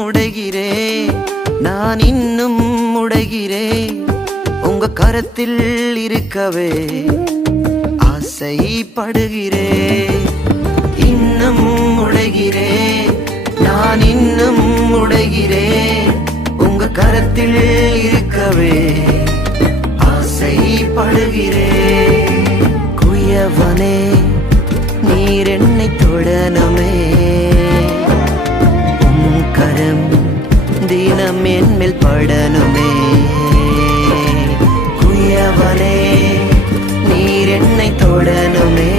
உடைகிறே நான் இன்னும் உடைகிறே உங்க கரத்தில் இருக்கவே ஆசைப்படுகிறே இன்னும் உடைகிறே நான் இன்னும் உடைகிறே உங்க கரத்தில் இருக்கவே ஆசைப்படுகிறே குயவனே நீர் என்னை தொடனமே கரம் தினம் என்மேல் படனுமே குயவனே நீர் என்னை தொடனுமே